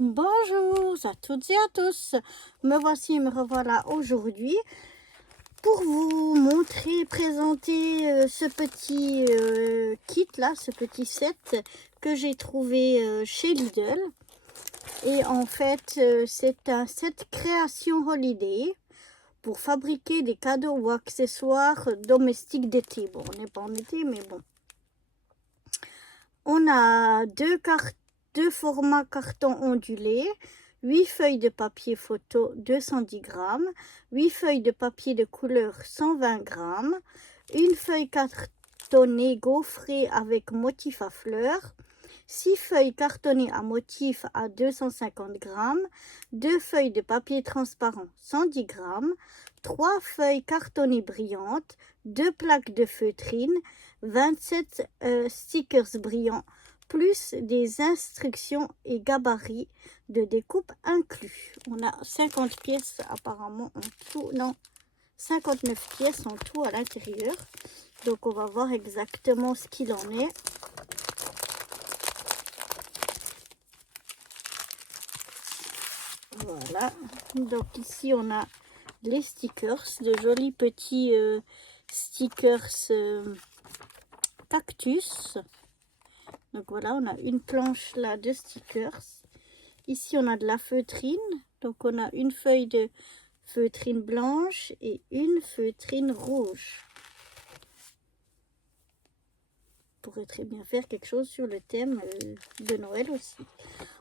Bonjour à toutes et à tous, me voici, me revoilà aujourd'hui pour vous montrer, présenter ce petit kit là, ce petit set que j'ai trouvé chez Lidl. Et en fait, c'est un set création holiday pour fabriquer des cadeaux ou accessoires domestiques d'été. Bon, on n'est pas en été, mais bon. On a deux formats carton ondulé, 8 feuilles de papier photo 210 grammes, 8 feuilles de papier de couleur 120 grammes, une feuille cartonnée gaufrée avec motif à fleurs, 6 feuilles cartonnées à motif à 250 grammes, 2 feuilles de papier transparent 110 grammes, 3 feuilles cartonnées brillantes, 2 plaques de feutrine, 27 stickers brillants, plus des instructions et gabarits de découpe inclus. On a 50 pièces apparemment en tout, non, 59 pièces en tout à l'intérieur. Donc on va voir exactement ce qu'il en est. Voilà, donc ici on a les stickers, de jolis petits stickers cactus. Donc voilà, on a une planche là de stickers. Ici on a de la feutrine, donc on a une feuille de feutrine blanche et une feutrine rouge. On pourrait très bien faire quelque chose sur le thème de Noël aussi.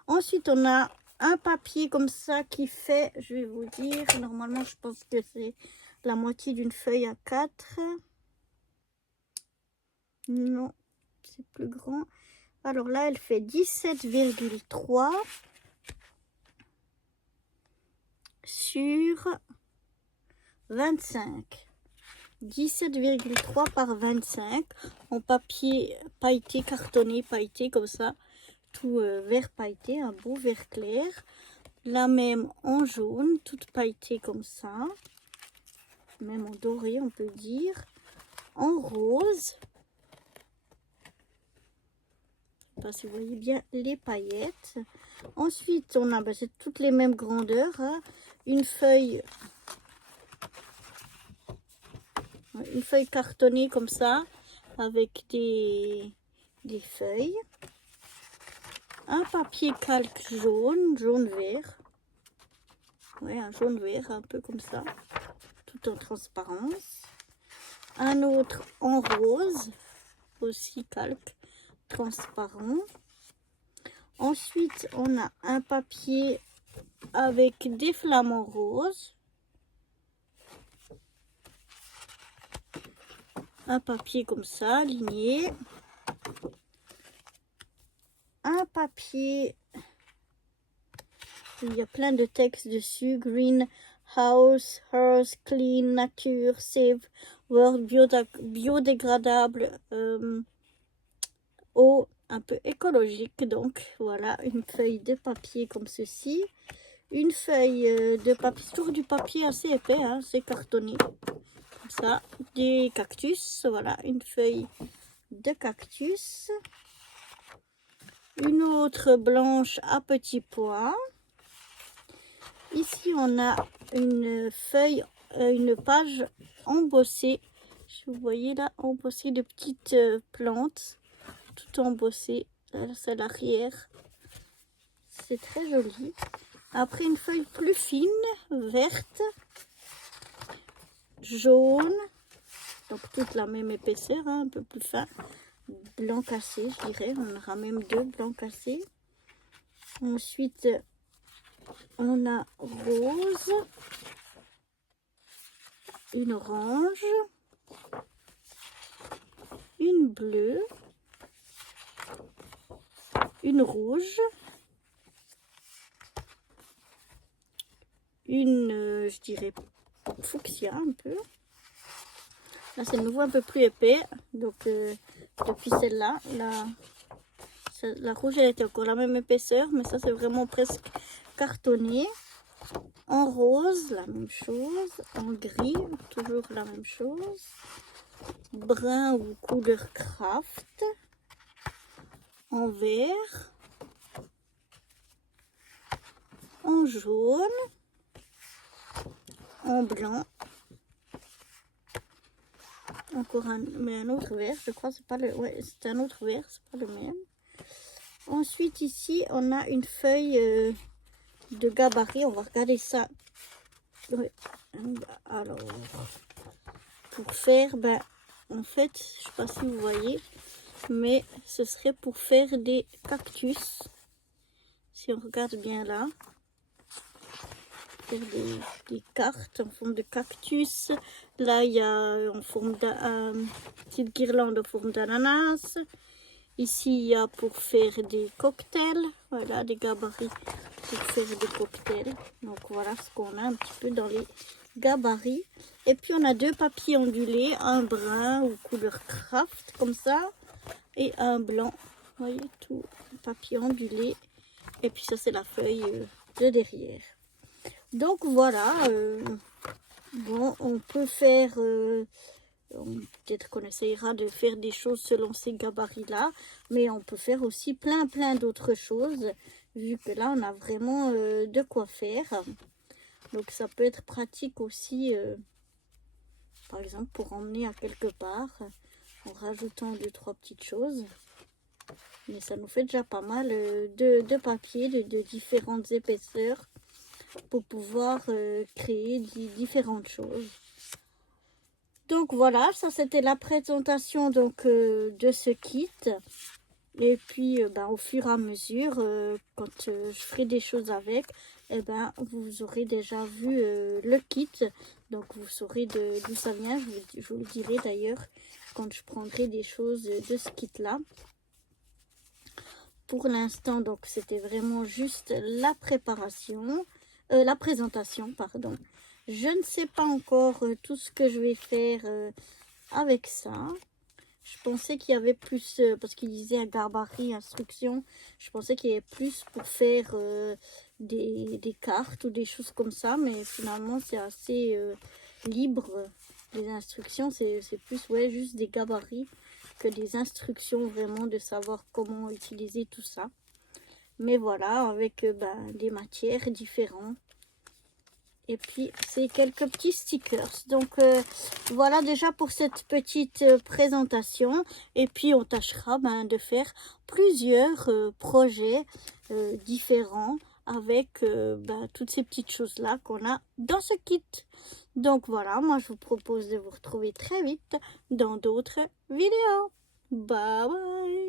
Ensuite on a un papier comme ça qui fait, je vais vous dire, normalement je pense que c'est la moitié d'une feuille à 4. Non, c'est plus grand. Alors là, elle fait 17,3 sur 25. 17,3 par 25 en papier pailleté, cartonné, pailleté comme ça. Tout vert pailleté, un beau vert clair. La même en jaune, toute pailletée comme ça. Même en doré, on peut dire. En rose. Je ne sais pas si vous voyez bien les paillettes. Ensuite, on a c'est toutes les mêmes grandeurs. Hein. Une feuille cartonnée comme ça, avec des feuilles. Un papier calque jaune-vert. Ouais, un jaune-vert, un peu comme ça, tout en transparence. Un autre en rose, aussi calque, transparent. Ensuite, on a un papier avec des flamants roses. Un papier comme ça, aligné. Un papier, il y a plein de textes dessus. Green House, Earth, Clean, Nature, Save, World, biodégradable, eau, un peu écologique. Donc voilà, une feuille de papier comme ceci. Une feuille de papier, toujours du papier assez épais, hein, c'est cartonné. Comme ça, des cactus, voilà, une feuille de cactus. Une autre blanche à petits pois. Ici, on a une feuille, une page embossée. Vous voyez là, embossée de petites plantes, tout embossé. C'est l'arrière. C'est très joli. Après, une feuille plus fine, verte, jaune. Donc, toute la même épaisseur, hein, un peu plus fin. Blanc cassé, je dirais. On aura même 2 blancs cassés. Ensuite, on a rose, une orange, une bleue, une rouge, une, je dirais, fuchsia un peu. Là, c'est de nouveau un peu plus épais. Donc, depuis celle-là, la rouge, elle était encore la même épaisseur, mais ça, c'est vraiment presque cartonné. En rose, la même chose. En gris, toujours la même chose. Brun ou couleur craft. En vert. en jaune, en blanc, encore un autre vert, je crois, c'est pas le, ouais, c'est un autre vert, c'est pas le même. Ensuite ici on a une feuille de gabarit, on va regarder ça. Ouais. Alors pour faire, ben en fait, je sais pas si vous voyez, mais ce serait pour faire des cactus. Si on regarde bien là, faire des cartes en forme de cactus. Là, il y a en forme d'une petite guirlande en forme d'ananas. Ici, il y a pour faire des cocktails. Voilà, des gabarits pour faire des cocktails. Donc, voilà ce qu'on a un petit peu dans les gabarits. Et puis, on a deux papiers ondulés, un brun ou couleur craft, comme ça, et un blanc. Vous voyez, tout papier ondulé. Et puis, ça, c'est la feuille de derrière. Donc, voilà. Bon, on peut faire... peut-être qu'on essayera de faire des choses selon ces gabarits-là, mais on peut faire aussi plein d'autres choses, vu que là, on a vraiment de quoi faire. Donc, ça peut être pratique aussi, par exemple, pour emmener à quelque part, en rajoutant 2-3 petites choses. Mais ça nous fait déjà pas mal de papier de différentes épaisseurs pour pouvoir créer différentes choses. Donc voilà, ça c'était la présentation donc de ce kit. Et puis ben, au fur et à mesure, quand je ferai des choses avec, eh ben, vous aurez déjà vu le kit. Donc vous saurez d'où ça vient. Je vous le dirai d'ailleurs quand je prendrai des choses de ce kit là. Pour l'instant, donc c'était vraiment juste la préparation, la présentation, pardon. Je ne sais pas encore tout ce que je vais faire avec ça. Je pensais qu'il y avait plus, parce qu'il disait un gabarit, instruction, je pensais qu'il y avait plus pour faire des cartes ou des choses comme ça, mais finalement c'est assez libre. Les instructions, c'est plus ouais, juste des gabarits que des instructions vraiment de savoir comment utiliser tout ça. Mais voilà, avec ben, des matières différentes. Et puis, c'est quelques petits stickers. Donc, voilà déjà pour cette petite présentation. Et puis, on tâchera ben, de faire plusieurs projets différents avec ben, toutes ces petites choses-là qu'on a dans ce kit. Donc, voilà, moi, je vous propose de vous retrouver très vite dans d'autres vidéos. Bye bye!